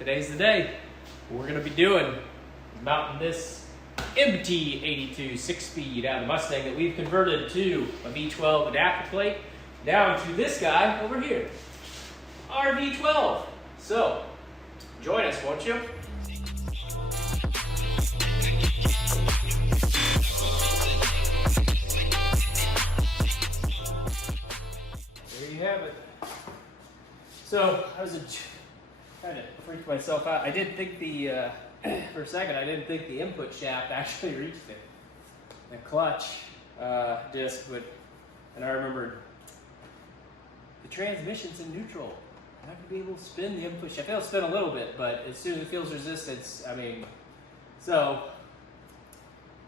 Today's the day. We're gonna be doing mounting this MT82 6-speed out of the Mustang that we've converted to a V12 adapter plate down to this guy over here, our V12. So join us, won't you? There you have it. So I was kind of freaked myself out. I didn't think for a second, I didn't think the input shaft actually reached it. The clutch disc would, and I remembered the transmission's in neutral. I'm not gonna be able to spin the input shaft. It'll spin a little bit, but as soon as it feels resistance, I mean, so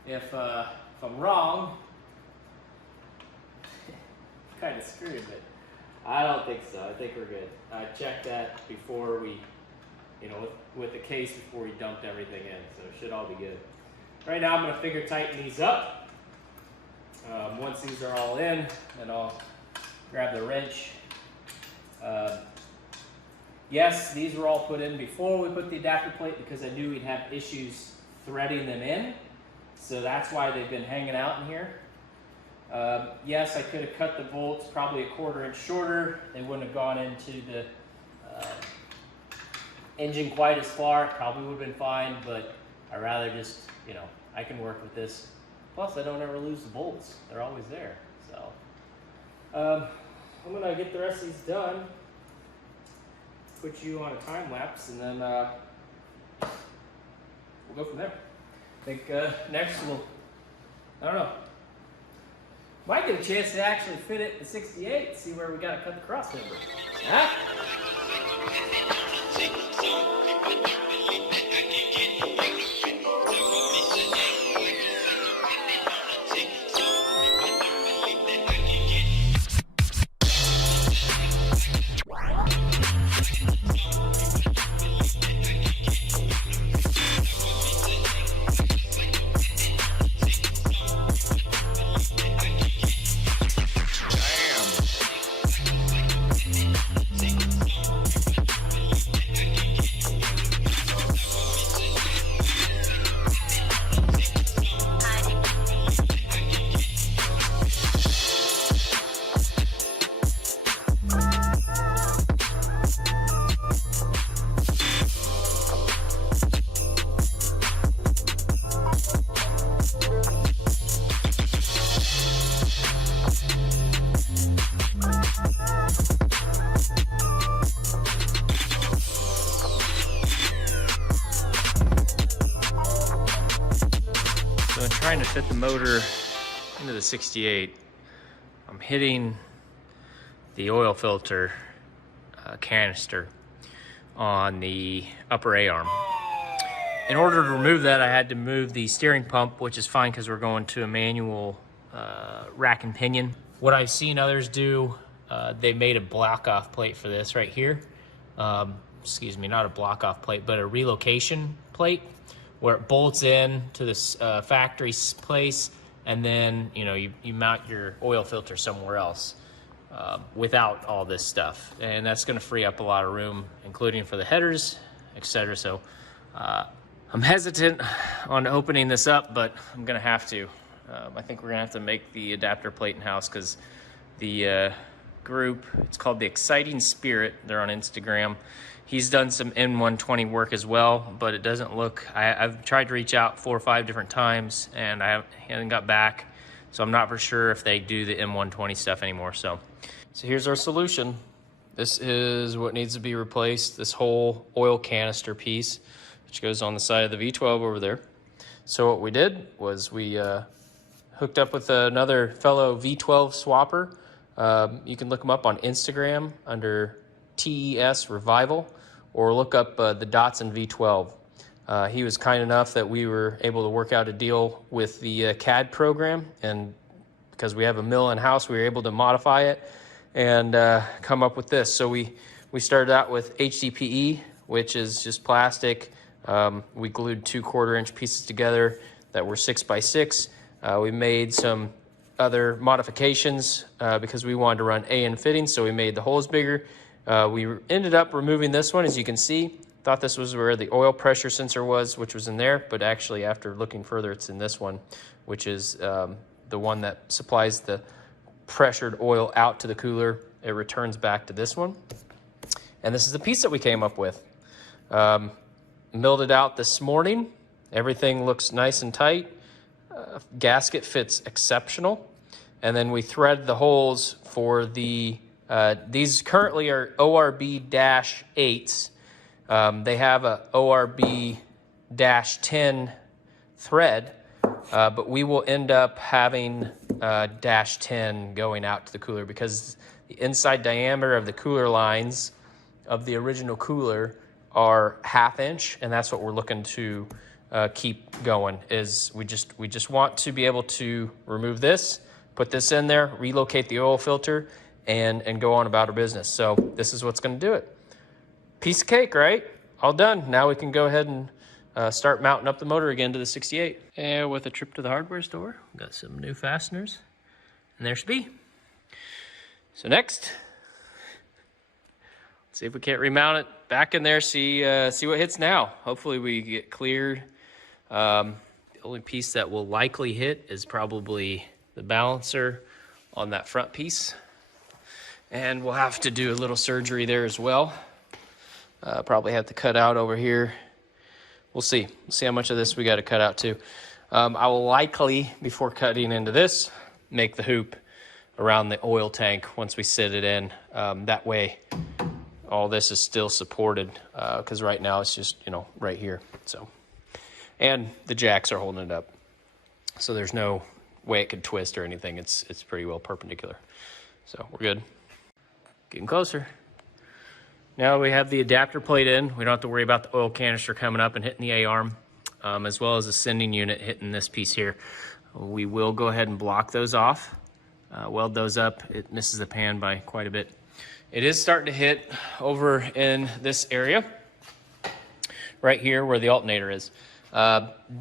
if I'm wrong, kind of screwed, but I don't think so. I think we're good. I checked that before we, with the case before we dumped everything in, so it should all be good. Right now I'm going to finger tighten these up. Once these are all in, then I'll grab the wrench. Yes, these were all put in before we put the adapter plate because I knew we'd have issues threading them in. So that's why they've been hanging out in here. Yes, I could have cut the bolts probably a 1/4 inch shorter. They wouldn't have gone into the engine quite as far. Probably would have been fine, but I'd rather just, I can work with this. Plus, I don't ever lose the bolts. They're always there. So, I'm gonna get the rest of these done. Put you on a time lapse, and then we'll go from there. I think next I don't know. Might get a chance to actually fit it in 68, see where we gotta cut the cross member. Huh? So I'm trying to fit the motor into the 68. I'm hitting the oil filter canister on the upper A-arm. In order to remove that, I had to move the steering pump, which is fine because we're going to a manual rack and pinion. What I've seen others do, they made a block-off plate for this right here. Excuse me, not a block-off plate, but a relocation plate, where it bolts in to this factory place, and then you mount your oil filter somewhere else without all this stuff, and that's going to free up a lot of room, including for the headers, etc. So I'm hesitant on opening this up, but I'm going to have to. I think we're going to have to make the adapter plate in-house because the group, it's called The Exciting Spirit. They're on Instagram. He's done some M120 work as well, but it doesn't look, I've tried to reach out 4 or 5 different times and he hasn't got back. So I'm not for sure if they do the M120 stuff anymore. So here's our solution. This is what needs to be replaced. This whole oil canister piece, which goes on the side of the V12 over there. So what we did was we hooked up with another fellow V12 swapper. You can look him up on Instagram under TES Revival, or look up the Datsun V12. He was kind enough that we were able to work out a deal with the CAD program, and because we have a mill in-house, we were able to modify it and come up with this. So we started out with HDPE, which is just plastic. We glued 2 1/4-inch pieces together that were 6 by 6. We made some other modifications because we wanted to run AN fittings, so we made the holes bigger. We ended up removing this one, as you can see. Thought this was where the oil pressure sensor was, which was in there, but actually after looking further, it's in this one, which is the one that supplies the pressured oil out to the cooler. It returns back to this one. And this is the piece that we came up with. Milled it out this morning. Everything looks nice and tight. Gasket fits exceptional. And then we thread the holes for the, these currently are ORB-8s. They have a ORB-10 thread, but we will end up having -10 going out to the cooler because the inside diameter of the cooler lines of the original cooler are 1/2 inch, and that's what we're looking to keep going. Is we just want to be able to remove this, put this in there, relocate the oil filter, and go on about our business. So this is what's going to do it. Piece of cake, right? All done. Now we can go ahead and start mounting up the motor again to the 68. And with a trip to the hardware store, got some new fasteners, and there should be. So next, let's see if we can't remount it back in there, see what hits now. Hopefully we get cleared. The only piece that will likely hit is probably the balancer on that front piece. And we'll have to do a little surgery there as well. Probably have to cut out over here. We'll see. We'll see how much of this we got to cut out too. I will likely, before cutting into this, make the hoop around the oil tank once we sit it in. That way, all this is still supported because right now it's just, you know, right here. So, and the jacks are holding it up. So there's no way it could twist or anything. It's pretty well perpendicular. So we're good. Getting closer. Now we have the adapter plate in. We don't have to worry about the oil canister coming up and hitting the A-arm, as well as the sending unit hitting this piece here. We will go ahead and block those off, weld those up. It misses the pan by quite a bit. It is starting to hit over in this area, right here where the alternator is.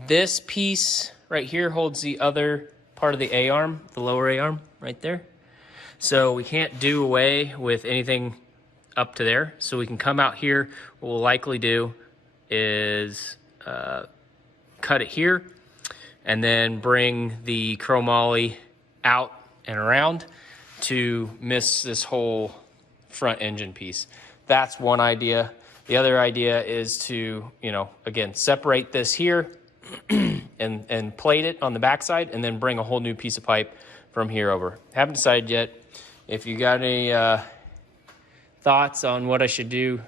This piece right here holds the other part of the A-arm, the lower A-arm right there. So we can't do away with anything up to there. So we can come out here. What we'll likely do is cut it here and then bring the chromoly out and around to miss this whole front engine piece. That's one idea. The other idea is to, you know, again, separate this here and plate it on the backside and then bring a whole new piece of pipe from here over. Haven't decided yet. If you got any thoughts on what I should do,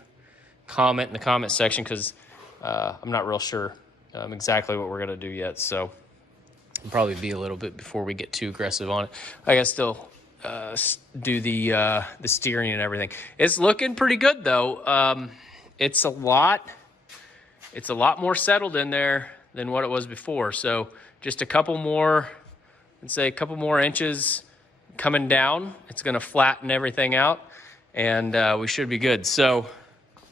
comment in the comment section, because I'm not real sure exactly what we're going to do yet. So it'll probably be a little bit before we get too aggressive on it. I gotta still do the steering and everything. It's looking pretty good though. It's a lot more settled in there than what it was before. So just a couple more, let's say a couple more inches coming down. It's going to flatten everything out, and we should be good. So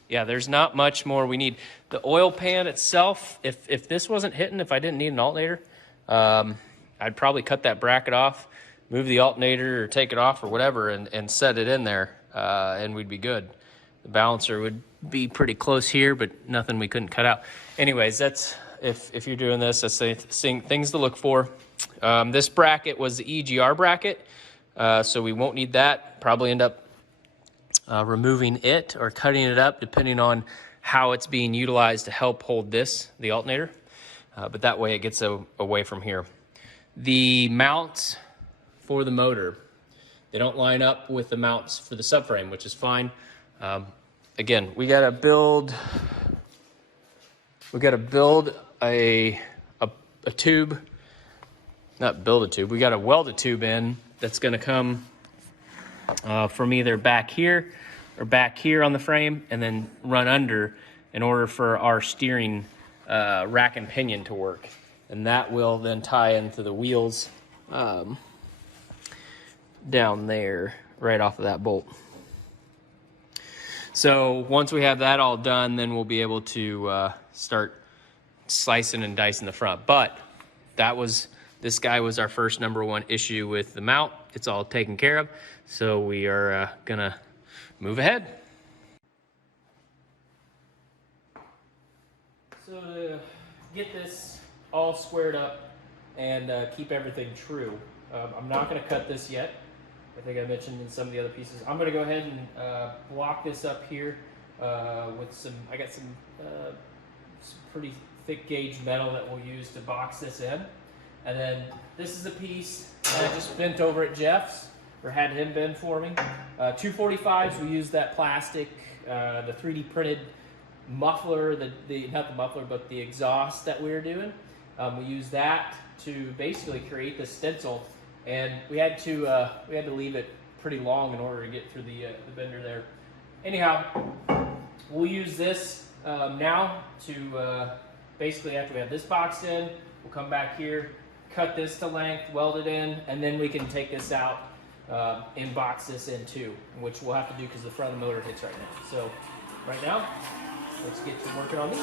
yeah, there's not much more we need. The oil pan itself, if this wasn't hitting, if I didn't need an alternator, I'd probably cut that bracket off, move the alternator or take it off or whatever, and set it in there, and we'd be good. The balancer would be pretty close here, but nothing we couldn't cut out. Anyways, that's if you're doing this, that's the things to look for. This bracket was the EGR bracket, so we won't need that. Probably end up removing it or cutting it up depending on how it's being utilized to help hold this, the alternator. But that way it gets away from here. The mounts for the motor, they don't line up with the mounts for the subframe, which is fine. Again, we gotta build a tube, not build a tube, we gotta weld a tube in that's gonna come from either back here or back here on the frame and then run under in order for our steering rack and pinion to work. And that will then tie into the wheels down there, right off of that bolt. So once we have that all done, then we'll be able to start slicing and dicing the front. But this guy was our first #1 issue with the mount. It's all taken care of. So we are gonna move ahead. get this all squared up and keep everything true, I'm not going to cut this yet. I think I mentioned in some of the other pieces. I'm going to go ahead and block this up here with some, I got some pretty thick gauge metal that we'll use to box this in. And then this is the piece that I just bent over at Jeff's, or had him bend for me. 245s, we use that plastic, the 3D printed muffler, not the muffler, but the exhaust that we were doing. We use that to basically create the stencil, and we had to leave it pretty long in order to get through the bender there. Anyhow, we'll use this now to basically, after we have this boxed in, we'll come back here, cut this to length, weld it in, and then we can take this out and box this in too, which we'll have to do because the front of the motor hits right now. So right now, let's get to working on these.